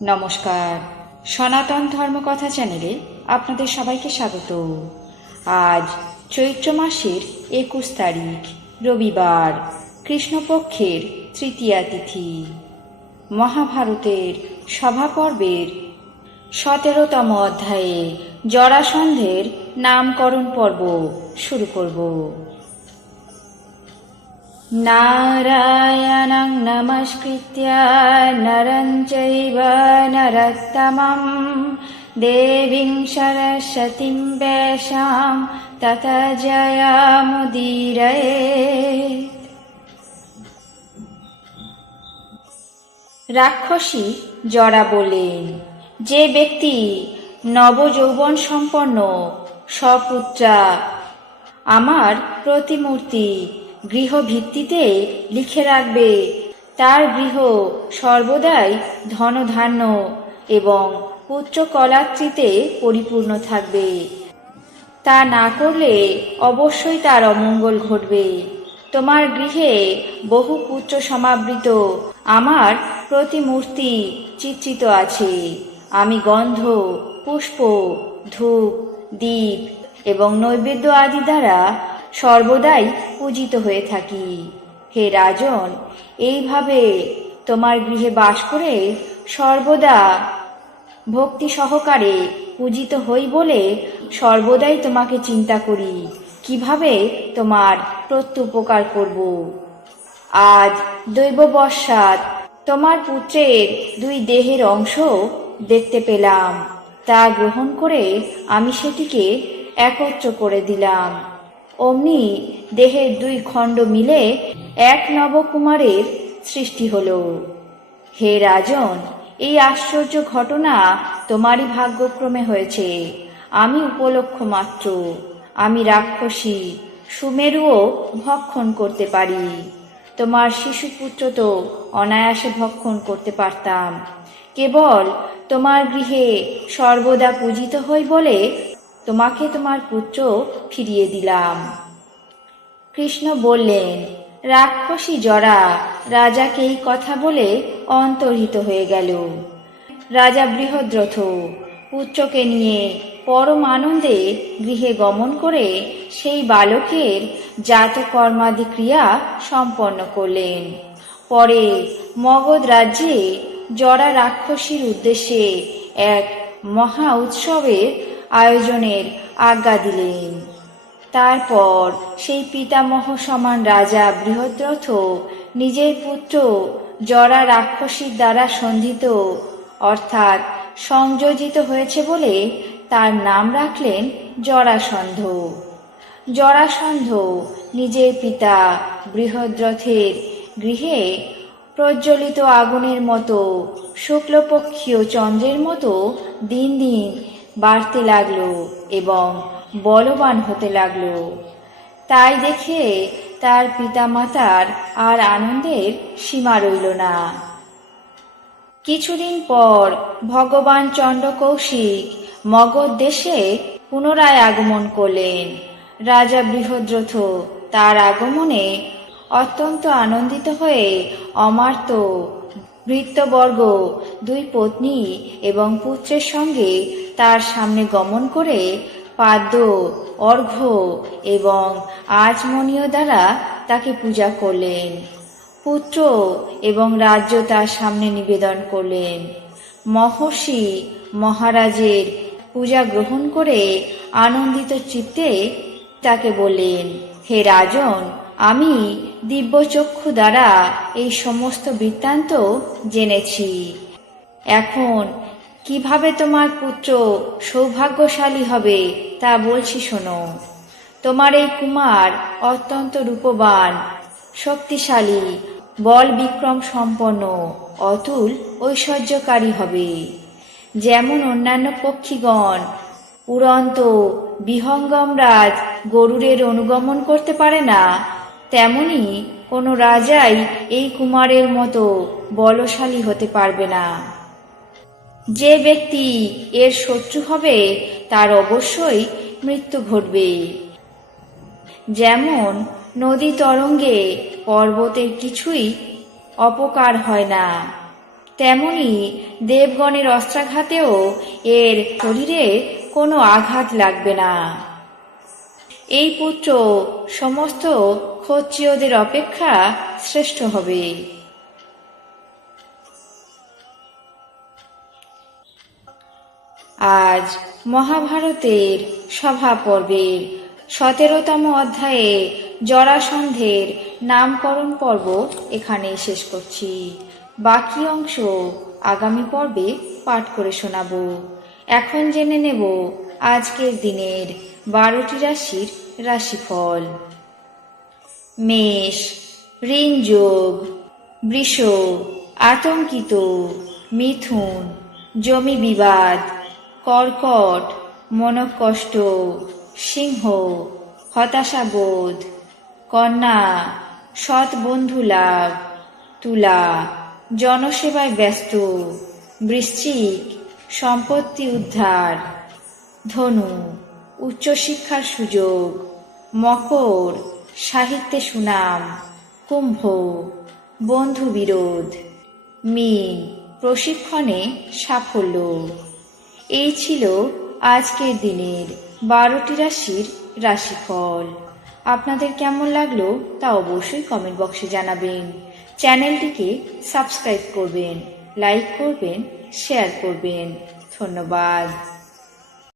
নমস্কার, সনাতন ধর্মকথা চ্যানেলে আপনাদের সবাইকে স্বাগত। আজ চৈত্র মাসের 21 তারিখ রবিবার, কৃষ্ণপক্ষের তৃতীয়া তিথি। মহাভারতের সভাপর্বের 17তম অধ্যায়ে জরাসন্ধের নামকরণ পর্ব শুরু করব। নারায়ণং নমস্কৃত্য নরং চৈব নরোত্তমং দেবীং সরস্বতীং ব্যাসাং ততো জয়মুদীরয়েৎ। রাক্ষসী জরা বললেন, যে ব্যক্তি নবযৌবন সম্পন্ন সপুত্রা আমার প্রতিমূর্তি গৃহভিত্তিতে লিখে রাখবে, তার গৃহ সর্বদাই ধনধান্য এবং পুত্র কলাত্রীতে পরিপূর্ণ থাকবে। তা না করলে অবশ্যই তার অমঙ্গল ঘটবে। তোমার গৃহে বহু পুত্র সমাবৃত আমার প্রতিমূর্তি চিত্রিত আছে। আমি গন্ধ, পুষ্প, ধূপ, দীপ এবং নৈবেদ্য আদি দ্বারা সর্বদাই পূজিত হয়ে থাকি। হে রাজন, এইভাবে তোমার গৃহে বাস করে সর্বদা ভক্তি সহকারে পূজিত হই বলে সর্বদাই তোমাকে চিন্তা করি, কিভাবে তোমার প্রত্যুপকার করব। আজ দৈববশাৎ তোমার পুত্রের 2 দেহের অংশ দেখতে পেলাম। তা গ্রহণ করে আমি সেটিকে একত্র করে দিলাম। অমনি দেহের 2 খণ্ড মিলে এক নবকুমারের সৃষ্টি হল। হে রাজন, এই আশ্চর্য ঘটনা তোমারই ভাগ্যক্রমে হয়েছে। আমি উপলক্ষ মাত্র। আমি রাক্ষসী, সুমেরুও ভক্ষণ করতে পারি। তোমার শিশুপুত্র তো অনায়াসে ভক্ষণ করতে পারতাম। কেবল তোমার গৃহে সর্বদা পূজিত হই বলে তোমাকে তোমার পুত্র ফিরিয়ে দিলাম। কৃষ্ণ বললেন, রাক্ষসী জরা রাজাকে এই কথা বলে অন্তর্হিত হয়ে গেল। রাজা বৃহদ্রথ পুত্রকে নিয়ে পরম আনন্দে গৃহে গমন করে সেই বালকের জাতকর্মাদি ক্রিয়া সম্পন্ন করলেন। পরে মগধ রাজ্যে জরা রাক্ষসীর উদ্দেশ্যে এক মহা উৎসবের আয়োজনের আজ্ঞা দিলেন। তারপর সেই পিতামহ সমান রাজা বৃহদ্রথ নিজের পুত্র জরা রাক্ষসীর দ্বারা সন্ধিত অর্থাৎ সংযোজিত হয়েছে বলে তার নাম রাখলেন জরাসন্ধ। জরাসন্ধ নিজের পিতা বৃহদ্রথের গৃহে প্রজ্বলিত আগুনের মতো শুক্লপক্ষীয় চন্দ্রের মতো দিন দিন বাড়তে লাগলো এবং বলবান হতে লাগলো। তাই দেখে তার পিতামাতার আর আনন্দের সীমা রইল না। কিছুদিন পর ভগবান চণ্ডকৌশিক মগধ দেশে পুনরায় আগমন করলেন। রাজা বৃহদ্রথ তার আগমনে অত্যন্ত আনন্দিত হয়ে অমার্ত্য ভৃত্যবর্গ 2 পত্নী এবং পুত্রের সঙ্গে তার সামনে গমন করে পাদ্য, অর্ঘ্য এবং আচমনীয় দ্বারা তাকে পূজা করলেন। পুত্র এবং রাজ্য তার সামনে নিবেদন করলেন। মহর্ষি মহারাজের পূজা গ্রহণ করে আনন্দিত চিত্তে তাকে বললেন, হে রাজন, আমি দিব্যচক্ষু দ্বারা এই সমস্ত বৃত্তান্ত জেনেছি। এখন কিভাবে তোমার পুত্র সৌভাগ্যশালী হবে তা বলছি শোনো। তোমার এই কুমার অত্যন্ত রূপবান, শক্তিশালী, বল বিক্রম সম্পন্ন, অতুল ঐশ্বর্যকারী হবে। যেমন অন্যান্য পক্ষীগণ উড়ন্ত বিহঙ্গমরাজ গরুড়ের অনুগমন করতে পারে না, তেমনি কোনো রাজাই এই কুমারের মতো বলশালী হতে পারবে না। যে ব্যক্তি এর শত্রু হবে তার অবশ্যই মৃত্যু ঘটবে। যেমন নদী তরঙ্গে পর্বতের কিছুই অপকার হয় না, তেমনি দেবগণের অস্ত্রাঘাতেও এর শরীরে কোনো আঘাত লাগবে না। এই পুত্র সমস্ত ক্ষত্রিয়দের অপেক্ষা শ্রেষ্ঠ হবে। আজ মহাভারতের সভা পর্বের 17তম অধ্যায়ে জরাসন্ধের নামকরণ পর্ব এখানেই শেষ করছি। বাকি অংশ আগামী পর্বে পাঠ করে শোনাব। এখন জেনে নেব আজকের দিনের 12টি রাশির রাশিফল। মেষ, ঋণযোগ। বৃষ, আতঙ্কিত। মিথুন, জমি বিবাদ। কর্কট, মনকষ্ট। সিংহ, হতাশাবোধ। কন্যা, সৎ বন্ধু লাভ। তুলা, জনসেবায় ব্যস্ত। বৃশ্চিক, সম্পত্তি উদ্ধার। ধনু, উচ্চশিক্ষার সুযোগ। মকর, সাহিত্যে সুনাম। কুম্ভ, বন্ধু বিরোধ। মীন, প্রশিক্ষণে সাফল্য। এই ছিল আজকের দিনের 12টি রাশির রাশিফল। আপনাদের কেমন লাগলো তা অবশ্যই কমেন্ট বক্সে জানাবেন। চ্যানেলটিকে সাবস্ক্রাইব করবেন, লাইক করবেন, শেয়ার করবেন। ধন্যবাদ।